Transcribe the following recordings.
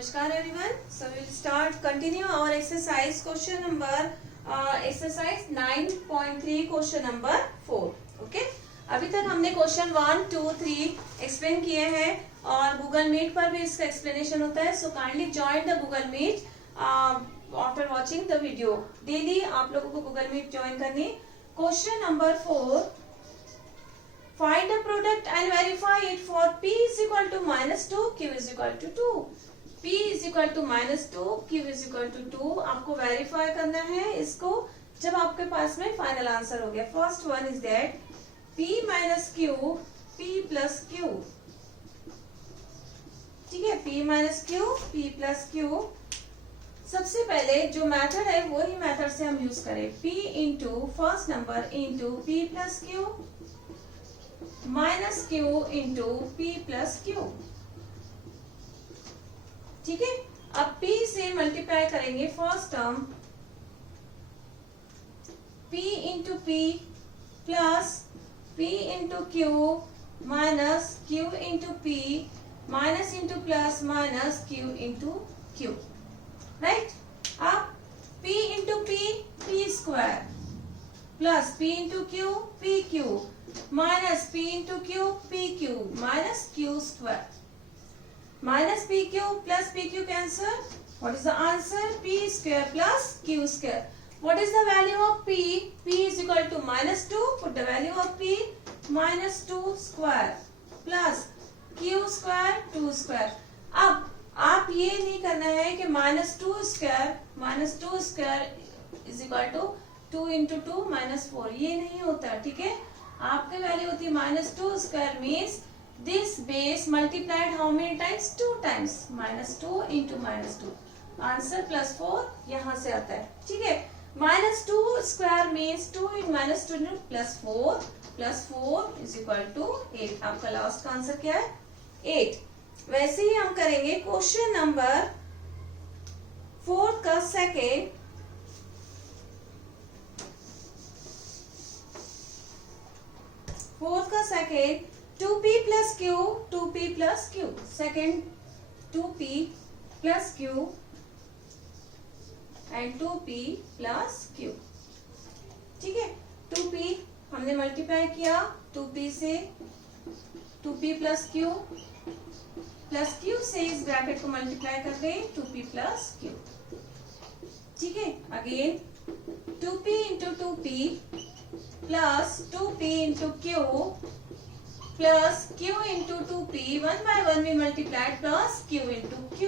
Namaskar everyone. So we will start continue our exercise question number exercise 9.3 question number 4. Okay. अभी तक हमने question 1, 2, 3 explain किए हैं और गूगल मीट पर भी इसका एक्सप्लेनेशन होता है. So kindly join the Google Meet after watching the video. Daily आप लोगों को गूगल मीट ज्वाइन करनी. Question number 4. Find the product and verify it for p is equal to -2, q is equal to 2. p is equal to -2, q is equal to 2. आपको verify करना है इसको जब आपके पास में फाइनल आंसर हो गया. First one is that p minus q, p plus q. ठीक है, p minus q, p plus q. सबसे पहले जो मेथड है वही मेथड से हम यूज करें. p into first number into p plus q minus q into p plus q. ठीक है, अब p से मल्टीप्लाई करेंगे first term p into p plus p into q minus q into p minus into plus minus q into q. Right, अब p into p square plus p into q pq minus p into q pq minus q square. Minus pq plus pq cancel. What is the answer? p square plus q square. What is the value of p? p is equal to -2. Put the value of p -2 square plus q square 2 square. अब आप ये नहीं करना है कि -2 square is equal to 2 into 2 -4. ये नहीं होता. ठीक है, आपकी वैल्यू होती है -2 square means this base multiplied how many times? 2 times. -2 into -2. Answer +4 यहाँ से आता है. ठीक है, -2 square means 2 in -2 +4 +4 is equal to 8. आपका लास्ट का आंसर क्या है? 8. वैसे ही हम करेंगे क्वेश्चन नंबर 4 का सेकेंड. फोर्थ का second 2p plus q, 2p plus q. Second 2p plus q and 2p plus q. ठीक है, 2p हमने मल्टीप्लाई किया 2p से 2p plus q plus q से इस ब्रैकेट को मल्टीप्लाई कर गए 2p प्लस q. ठीक है, again 2p into 2p plus 2p into q plus q into 2p. 1 by 1 we multiplied plus q into q.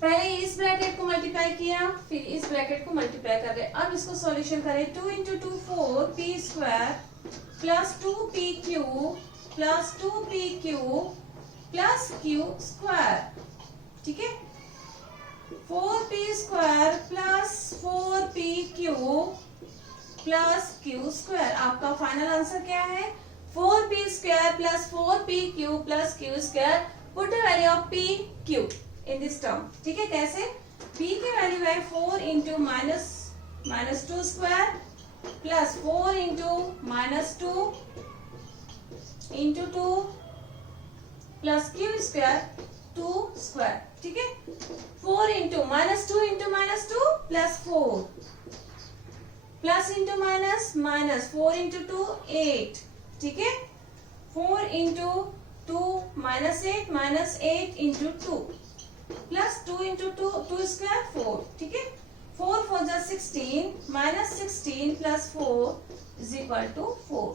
पहले इस ब्रैकेट को मल्टीप्लाई किया फिर इस ब्रैकेट को मल्टीप्लाई कर रहे. अब इसको सॉल्यूशन करें. 2 into 2 4 p square plus 2pq plus 2pq plus q square. ठीक है, 4p square plus 4pq plus q square. आपका फाइनल आंसर क्या है? 4p square plus 4pq plus q square. Put the value of p q in this term. ठीक है, कैसे? p की वैल्यू है 4 into -2 square plus 4 into -2 into 2 plus q square 2 square. ठीक है, 4 into -2 plus 4 plus into minus minus 4 into 2 8. ठीक है, 4 into 2 -8 into 2 plus 2 into 2 square 4. ठीक है, 4 4 जा 16 -16 plus 4 is equal to 4.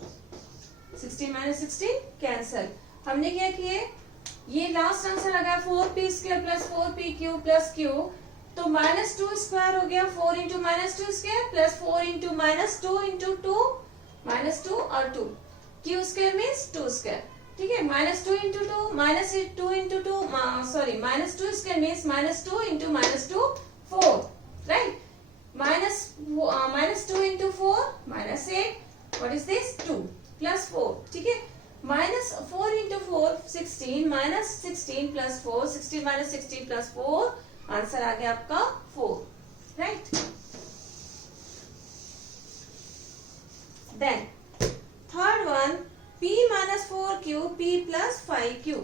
16 -16 cancel. हमने क्या किए? ये लास्ट आंसर आ गया 4p square plus 4pq plus q. तो -2 स्क्वायर हो गया 4 into -2 square plus 4 into -2 into 2 -2 और 2 q स्क्वायर मीन्स 2 स्क्वायर. ठीक है, -2 into 2 -2 into 2 sorry -2 square means -2 into -2 4. Right, -2 into 4 -8. What is this? 2 plus 4. ठीक है, -4 इंटू 4 16 -16 प्लस 4 16 -16 प्लस 4. आंसर आ गया आपका 4. Right, then third one p -4q p plus 5q.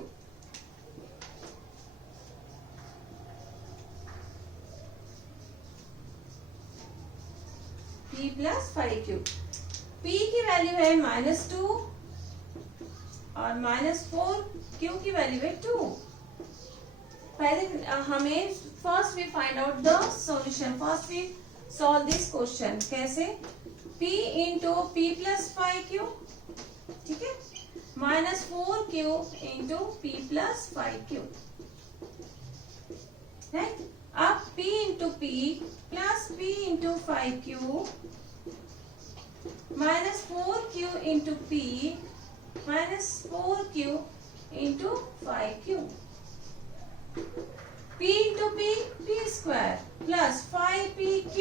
p plus 5q। p की वैल्यू है -2 और -4q की वैल्यू है 2। पहले हमें first we find out the solution, first we solve this question. कैसे? p into p plus 5q, ठीक है, -4q into p plus 5q, right. अब p into p plus p into 5q -4q into p -4q into 5q, p into p p square plus 5pq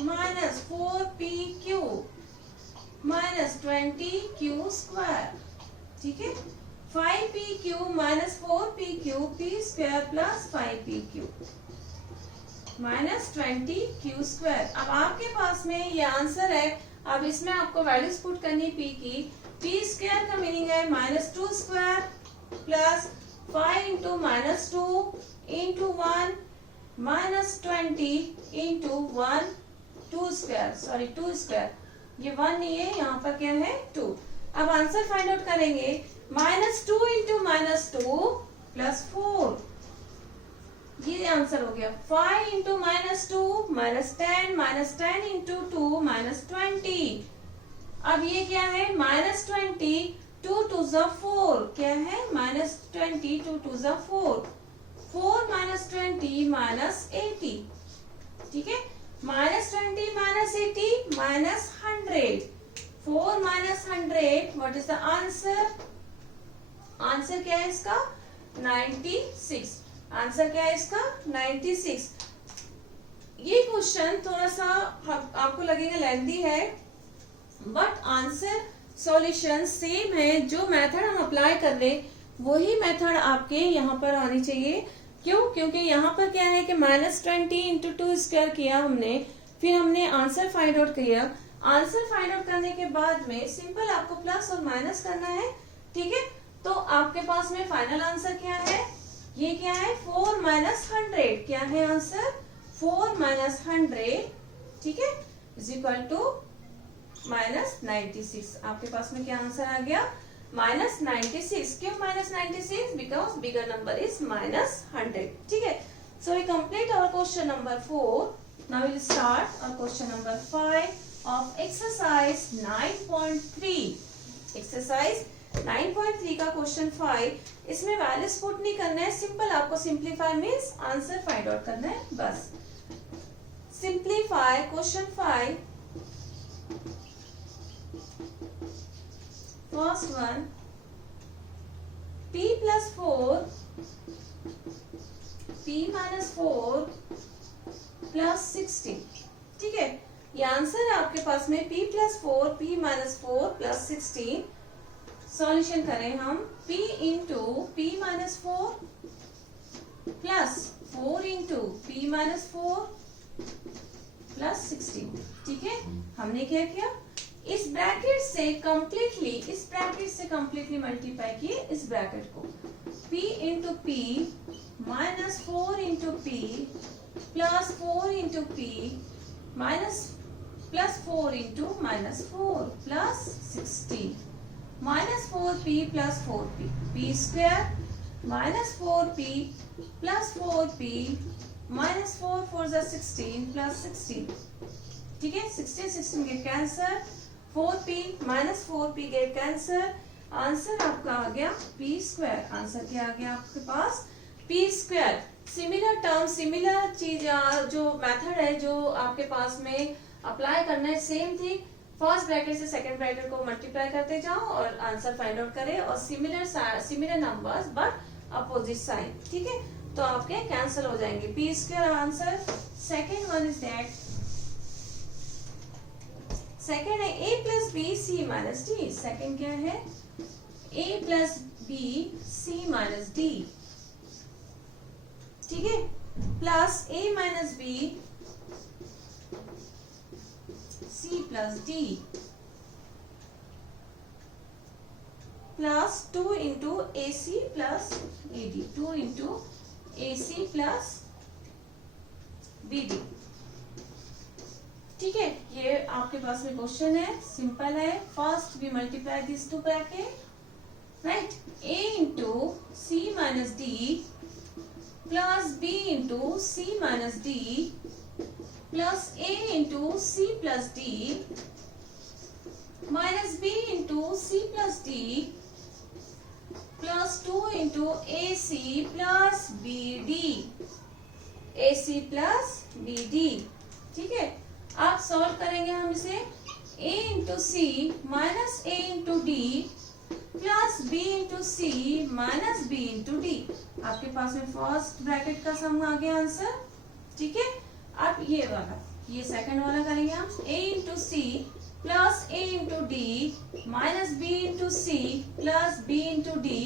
-4pq -20q square, ठीक है। 5pq -4pq p square plus 5pq -20q square. अब आपके पास में ये answer है। अब इसमें आपको वैल्यूज पुट करनी p की। p स्क्वायर का मीनिंग है -2 square plus 5 into -2 into 1 -20 into 1 2 square, sorry 2 square, ये 1 नहीं है, यहाँ पर क्या है 2। अब आंसर फाइंड आउट करेंगे। -2 इंटू -2 प्लस 4, ये आंसर हो गया। 5 इंटू -2 -10 10 इंटू 2 -20। अब ये क्या है -20 2 2 4, क्या है -20 2 2 4 4 -20 -80, ठीक है। -20 -80 -100, 4 -100, what is the answer? Answer क्या है इसका? 96। आंसर क्या है इसका? 96। ये क्वेश्चन थोड़ा सा आपको लगेगा लेंथी है, बट आंसर सॉल्यूशन सेम है। जो मेथड हम अप्लाई कर रहे वही मेथड आपके यहाँ पर आनी चाहिए। क्यों? क्योंकि यहाँ पर क्या है कि -20 इंटू 2 स्क्वायर किया हमने, फिर हमने आंसर फाइंड आउट किया। आंसर फाइंड आउट करने के बाद में सिंपल आपको प्लस और माइनस करना है, ठीक है। तो आपके पास में फाइनल आंसर क्या है? ये क्या है? 4 -100, क्या है आंसर? 4 -100, ठीक है, इज इक्वल टू -96। आपके पास में क्या आंसर आ गया? -96। क्यों -96? बिकॉज बिगर नंबर इज -100, ठीक है। So we complete our question number 4। Now will start our question number 5 of exercise 9.3। Exercise 9.3 का क्वेश्चन 5। इसमें वैल्यूज पुट नहीं करना है, सिंपल आपको simplify means answer find out करना है, बस। Simplify question 5। First one, p plus 4 p minus 4 plus 16, ठीक है। ये आंसर है आपके पास में p plus 4 p minus 4 plus 16। Solution करें हम। p into p minus 4 plus 4 into p minus 4 plus 16, ठीक है। हमने क्या किया? इस ब्रैकेट से कंप्लीटली मल्टीप्लाई किए इस ब्रैकेट को। p into p minus 4 into p plus 4 into p minus plus 4 into -4 plus 16 -4p plus 4p, p square -4p plus 4p -4 4 16 plus 16, ठीक है। 16 gate cancer, 4p -4p gate cancer. Answer आपका आ गया p square. Answer क्या आ गया आपके पास? p square. Similar term, similar चीज, जो method है जो आपके पास में अप्लाई करना है, सेम थी। फर्स्ट ब्रैकेट से सेकंड ब्रैकेट को मल्टीप्लाई करते जाओ और आंसर फाइंड आउट करें, और similar numbers but opposite sign, ठीक है। तो आपके कैंसिल हो जाएंगे। p square answer. Second one is that, second है a plus b C minus d. Second क्या है? a plus b C minus d, ठीक है, plus a minus B C plus d plus 2 into A C plus A d, 2 into A C plus B D. ठीक है, ये आपके पास में क्वेश्चन है, सिंपल है. First we multiply this two bracket, right. a into c minus d plus b into c minus d plus a into c plus d minus b into c plus d plus 2 into ac plus bd, ac plus bd. ठीक है, आप solve करेंगे हम इसे. a into C minus a into d plus b into C minus b into d. आपके पास में first bracket का सम आ गया आंसर. ठीक है, अब ये वाला, ये सेकंड वाला करेंगे हम. a into C plus a into D minus b into C plus b into D.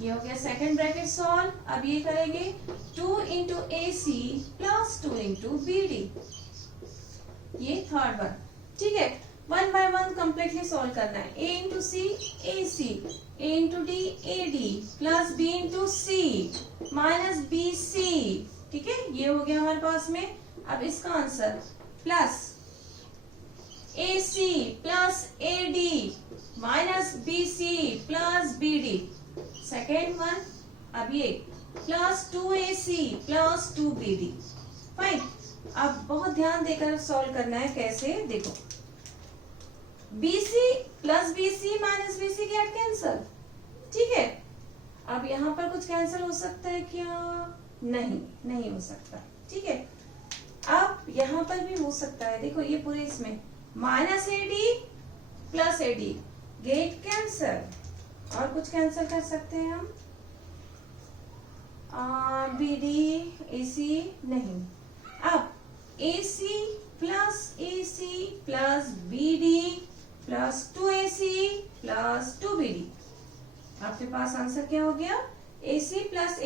ये हो गया सेकंड ब्रैकेट सॉल्व. अब ये करेंगे 2 इंटू ए सी प्लस 2 इंटू बी डी. ये थर्ड वन. ठीक है, one by one completely solve करना है. a into C A C, a into D A D plus b into C minus B C. ठीक है, ये हो गया हमारे पास में. अब इसका answer plus A C plus A D minus B C plus B D. Second one. अब ये plus 2ac plus 2bd. Fine. अब बहुत ध्यान देकर सॉल्व करना है. कैसे, देखो, bc plus bc minus bc get cancel. ठीक है, अब यहाँ पर कुछ कैंसिल हो सकता है क्या? नहीं, नहीं हो सकता. ठीक है, अब यहाँ पर भी हो सकता है. देखो, ये पूरे इसमें minus AD plus AD get cancel. और कुछ कैंसिल कर सकते हैं हम. bd ac नहीं. अब ac plus bd plus 2ac plus 2bd. आपके पास आंसर क्या हो गया? ac plus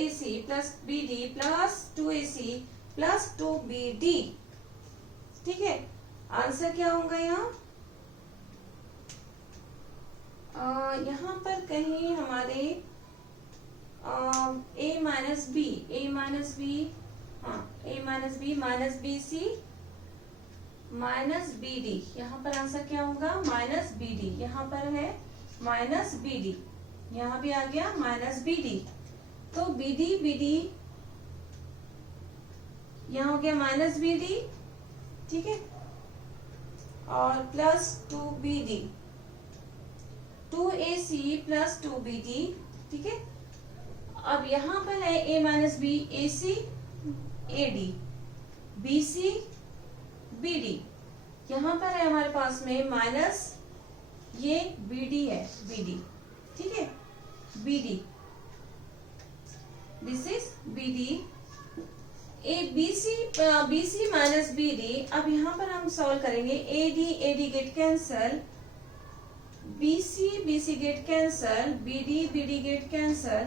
bd plus 2ac plus 2bd. ठीक है, आंसर क्या होगा यहाँ? यहाँ पर कहीं हमारे a minus B minus B minus B C minus B D. यहाँ पर आंसर क्या होगा? Minus B D. यहाँ पर है माइनस बी डी, यहाँ भी आ गया माइनस बी डी. तो बी डी यहाँ हो गया माइनस बी डी. ठीक है, और plus 2bd, 2ac plus 2bd. ठीक है, अब यहाँ पर है a minus B A C A D B C B D. यहाँ पर है हमारे पास में माइनस ये बी डी है बी डी. ठीक है, B D, this is B D. A B C minus B D. अब यहाँ पर हम सॉल्व करेंगे. A D get cancel, B C get cancel, B D get cancel.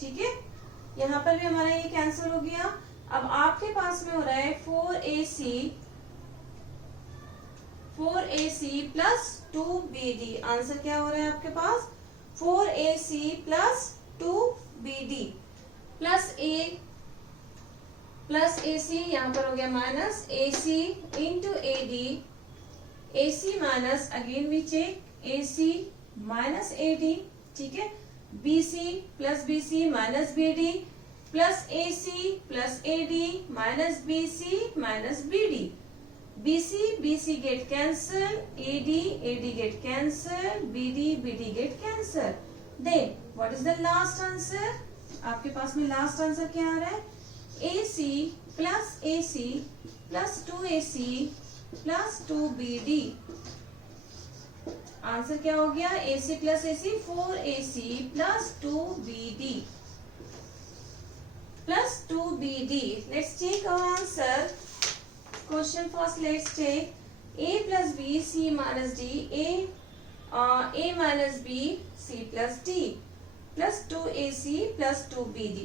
ठीक है, यहाँ पर भी हमारा ये कैंसिल हो गया. अब आपके पास में हो रहा है 4ac प्लस 2bd. आंसर क्या हो रहा है आपके पास? 4ac plus 2bd plus ac. यहाँ पर हो गया minus ac into ad, ac minus, again we check, ac minus ad. ठीक है, bc plus bc minus bd plus ac plus ad minus bc minus bd. bc get cancel, ad get cancel, bd get cancel. Then what is the last answer? आपके पास में last answer क्या आ रहा है? ac plus 2ac plus 2bd. Answer क्या हो गया? ac plus ac 4ac plus 2bd plus 2bd. Let's take our answer. Question first, let's take a plus b c minus d, a minus b c plus d plus 2ac plus 2bd.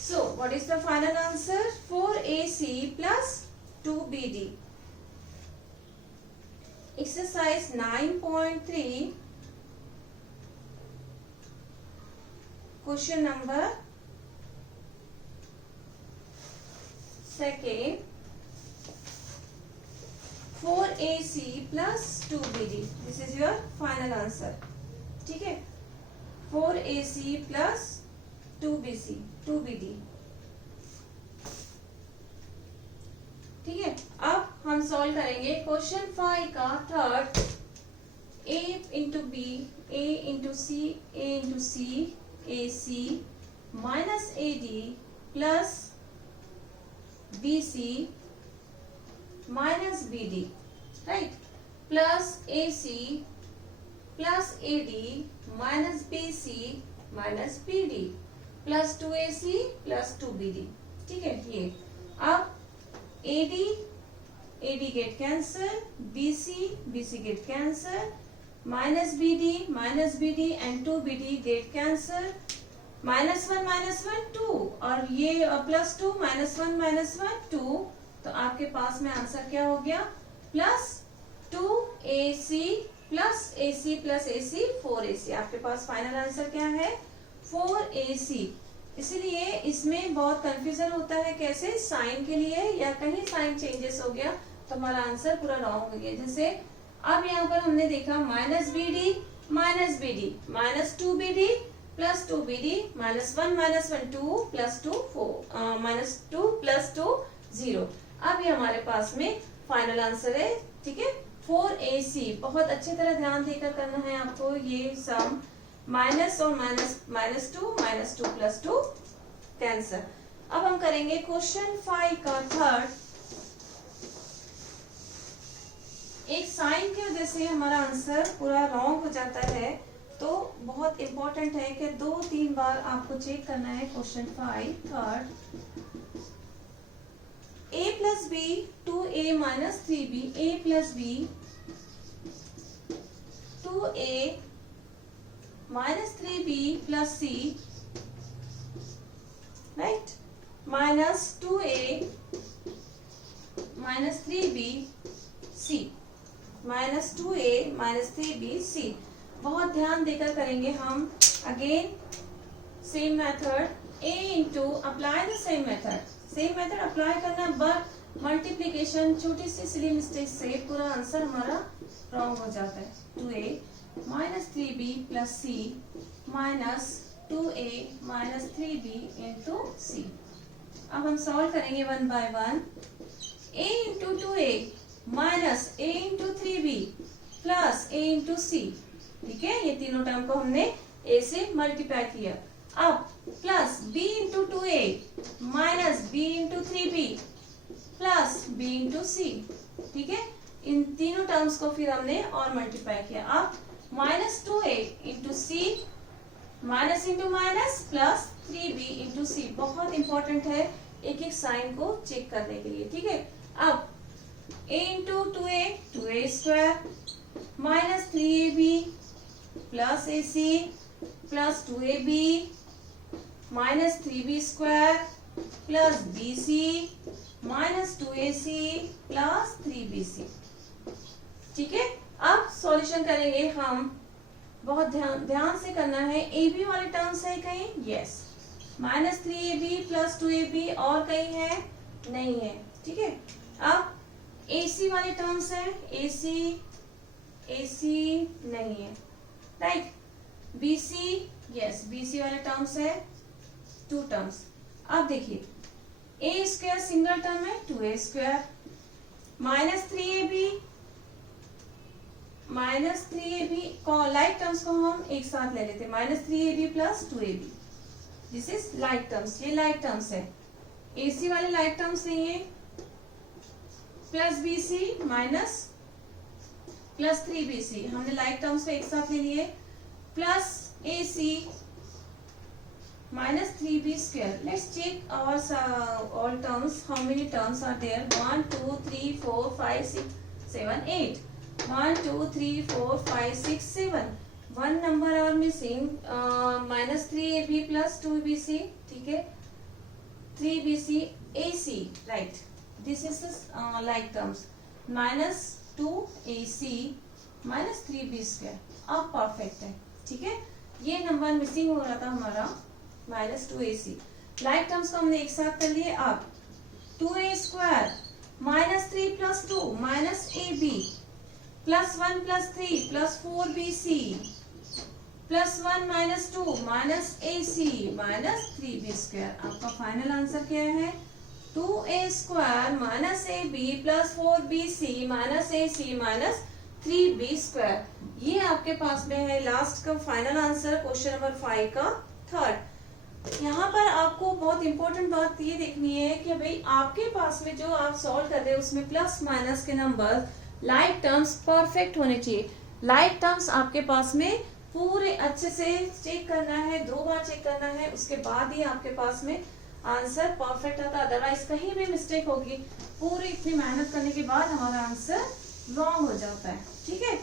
So what is the final answer? 4ac plus 2bd. Exercise 9.3, question number second. 4 4AC plus 2BD, this is your final answer. ठीक है, 4AC plus 2BD। ठीक है, अब हम solve करेंगे question 5 का third. A into B, A into C, A into C, AC minus AD plus BC minus BD, right? Plus AC plus AD minus BC minus BD plus 2AC plus 2BD। ठीक है, ये अब AD get cancel, BC get cancel, minus BD and 2BD get cancel, -1 2 और ये +2 -1 2, तो आपके पास में आंसर क्या हो गया, +2AC plus AC plus AC 4AC। आपके पास फाइनल आंसर क्या है, 4AC। इसीलिए इसमें बहुत कंफ्यूजन होता है, कैसे साइन के लिए, या कहीं साइन चेंजेस हो गया तो हमारा आंसर पूरा रॉन्ग हो गया। जैसे अब यहाँ पर हमने देखा -BD -2BD plus 2BD -1 2 plus 2 4 -2 plus 2 0। अब ये हमारे पास में फाइनल आंसर है। ठीक है, 4AC। बहुत अच्छी तरह ध्यान देकर करना है आपको ये सम, माइनस और -2 plus 2 कैंसर। अब हम करेंगे क्वेश्चन 5 का थर्ड। एक साइन की वजह से हमारा आंसर पूरा रॉन्ग हो जाता है, तो बहुत इंपॉर्टेंट है कि 2-3 बार आपको चेक करना है। Question 5 third, A plus B 2A minus 3B, A plus B 2A minus 3B plus C, right? minus 2A minus 3B C, minus 2A minus 3B C। बहुत ध्यान देकर करेंगे हम। Again same method, A into apply the same method apply करना, but multiplication छोटी सी silly mistake से पूरा answer हमारा रॉन्ग हो जाता है। 2A minus 3B plus C minus 2A minus 3B into C। अब हम सॉल्व करेंगे 1 by 1। A into 2A minus A into 3B plus A into C। ठीक है, ये तीनों टर्म को हमने A से मल्टीप्लाई किया। अब plus B into 2A minus B into 3B plus B into C। ठीक है, इन तीनों टर्म्स को फिर हमने और मल्टीप्लाई किया। अब -2A into C minus into minus plus 3B into C। बहुत इंपॉर्टेंट है एक एक साइन को चेक करने के लिए। ठीक है, अब A into 2A square minus 3AB plus AC plus 2AB minus 3B square plus BC minus 2AC plus 3BC। ठीक है, अब सॉल्यूशन करेंगे हम। बहुत ध्यान से करना है। AB वाले टर्म्स है कहीं? Yes. Minus 3AB plus 2AB और कहीं है? नहीं है। ठीक है, अब AC वाले टर्म्स है? AC नहीं है, राइट। BC, यस, BC वाले टर्म्स है, 2 टर्म्स। अब देखिए A स्क्वायर सिंगल टर्म है, 2A स्क्वायर माइनस 3AB को लाइक टर्म्स को हम एक साथ ले लेते हैं। Minus 3AB plus 2AB, this is like terms, ये लाइक टर्म्स है। AC वाले लाइक टर्म्स नहीं है। Plus BC minus plus 3BC हमने लाइक टर्म्स को एक साथ ले लिए। Plus AC minus 3B square. Let's check our all terms. How many terms are there? 1 2 3 4 5 6 7 8. 1 2 3 4 5 6 7. One number are missing. Minus 3AB plus 2BC. ठीक है, 3BC AC, right? This is like terms. Minus 2AC minus 3B square. अब perfect है। ठीक है, ये number missing हो रहा था हमारा, माइनस 2AC। लाइक टर्म्स को हमने एक साथ कर लिए। अब 2A square -3 + 2 -ab +1 + 3 + 4bc +1 - 2 -ac -3b²। आपका फाइनल आंसर क्या है? 2a² -ab + 4bc -ac -3b²। ये आपके पास में है लास्ट का फाइनल आंसर क्वेश्चन नंबर 5 का थर्ड। यहाँ पर आपको बहुत इंपॉर्टेंट बात ये देखनी है कि भाई आपके पास में जो आप सॉल्व कर रहे हैं उसमें प्लस माइनस के नंबर लाइक टर्म्स परफेक्ट होने चाहिए। लाइक टर्म्स आपके पास में पूरे अच्छे से चेक करना है, 2 बार चेक करना है, उसके बाद ही आपके पास में आंसर परफेक्ट आता है। अदरवाइज कहीं भी मिस्टेक होगी, पूरी इतनी मेहनत करने के बाद हमारा आंसर रॉन्ग हो जाता है। ठीक है,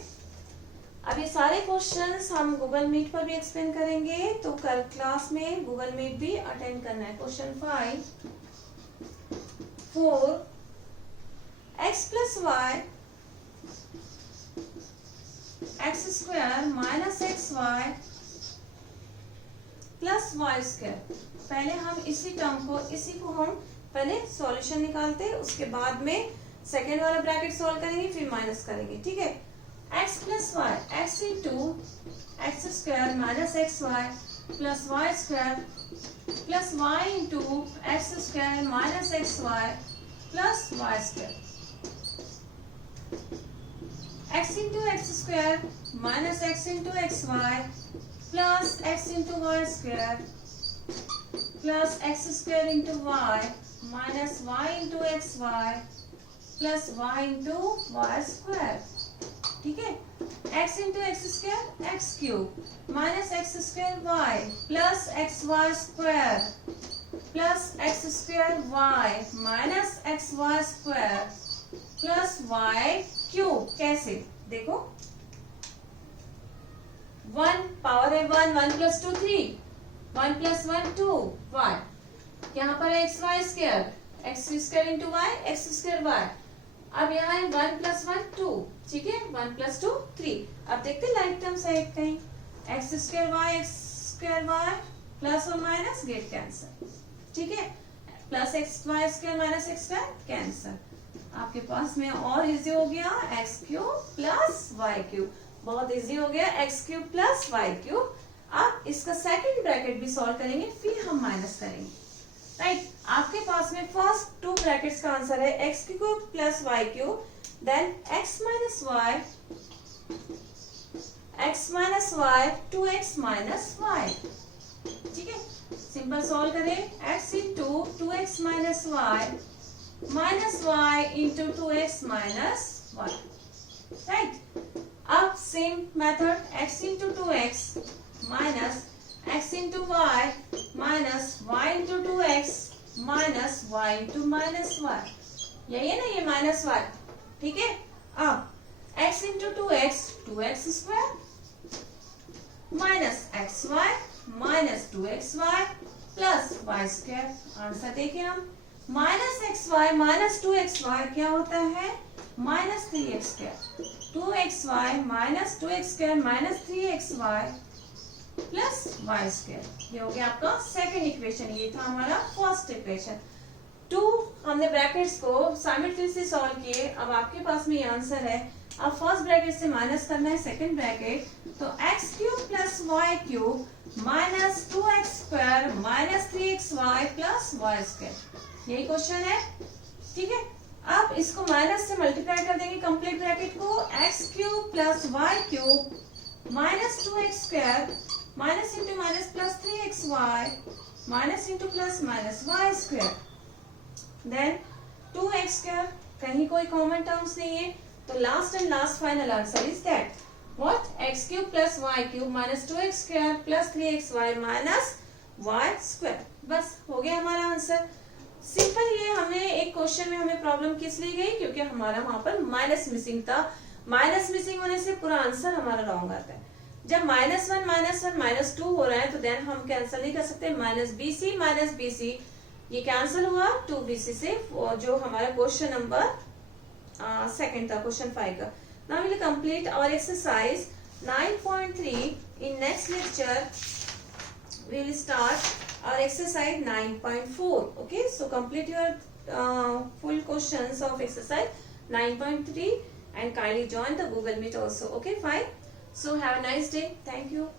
अब ये सारे क्वेश्चंस हम गूगल मीट पर भी एक्सप्लेन करेंगे, तो कल क्लास में गूगल मीट भी अटेंड करना है। Question 5 4 x + y x² -xy + y²। पहले हम इसी को हम पहले सॉल्यूशन निकालते हैं, उसके बाद में सेकेंड वाला ब्रैकेट सॉल्व करेंगे, फिर माइनस करेंगे। ठीक है, x + y x × x² - xy + y² + y × x² - xy + y²। x × x² - x × xy + x × y² + x² × y - y + y × y²। ठीक है, x × x² x³ - x² y + xy² + x² y - xy² y³ कैसे देखो, 1 power है 1 1 + 2 3 1 + 1 2 y। यहाँ पर है xy² x² × y x² y। अब यहाँ है 1 + 1 2। ठीक है, 1 + 2 3। अब देखते लाइक टर्म्स है कहीं, x² y x² y plus और माइनस गेट कैंसर। ठीक है, प्लस xy² - x² कैंसर। आपके पास में और इजी हो गया x³ + y³। बहुत इजी हो गया x³ + y³। अब इसका सेकंड ब्रैकेट भी सॉल्व करेंगे, फिर हम माइनस करेंगे। राइट, आपके पास में फर्स्ट 2 ब्रैकेट्स का आंसर है x³ + y³, then x - y 2x - y। ठीक है, सिंपल सॉल्व करें, x × 2x - y -y × 2x - y। Right, अब same method x × 2x minus x × y minus y × 2x minus y × -y। यही है ना ये -y। ठीक है, अब x × 2x 2x² minus xy minus 2xy plus y²। Answer देखें हम, -xy minus 2xy क्या होता है, -3x²। 2xy minus 2x² minus 3xy plus y²। ये हो गया आपका सेकंड इक्वेशन, ये था हमारा फर्स्ट इक्वेशन। 2 हमने ब्रैकेट्स को साइमल्टेनियसली सॉल्व किए। अब आपके पास में ये आंसर है। अब फर्स्ट ब्रैकेट से माइनस करना है सेकंड ब्रैकेट, तो x³ + y³ minus 2x² minus 3xy plus y²। यही क्वेश्चन है। ठीक है, अब इसको माइनस से मल्टीप्लाई कर देंगे कंप्लीट ब्रैकेट को, x³ + y³ minus 2x² minus into minus plus 3xy minus into plus minus y²। Then 2x², कहीं कोई कॉमन टर्म्स नहीं है, तो last and last final answer is that what, x³ + y³ minus 2x² plus 3xy minus y²। बस हो गया हमारा answer. Simple, ये हमने एक क्वेश्चन में हमें प्रॉब्लम किस लिए गई, क्योंकि हमारा वहां पर माइनस मिसिंग था। माइनस मिसिंग होने से पूरा आंसर हमारा रॉन्ग आता है। जब -1 -2 हो रहा है तो देन हम कैंसिल नहीं कर सकते। -bc ये कैंसिल हुआ 2bc से, जो हमारा क्वेश्चन नंबर सेकंड था, क्वेश्चन 5 का। Now we will complete our exercise 9.3 in next lecture we will start our exercise 9.4। Okay, so complete your full questions of exercise 9.3 and kindly join the Google Meet also. Okay, fine. So have a nice day. Thank you.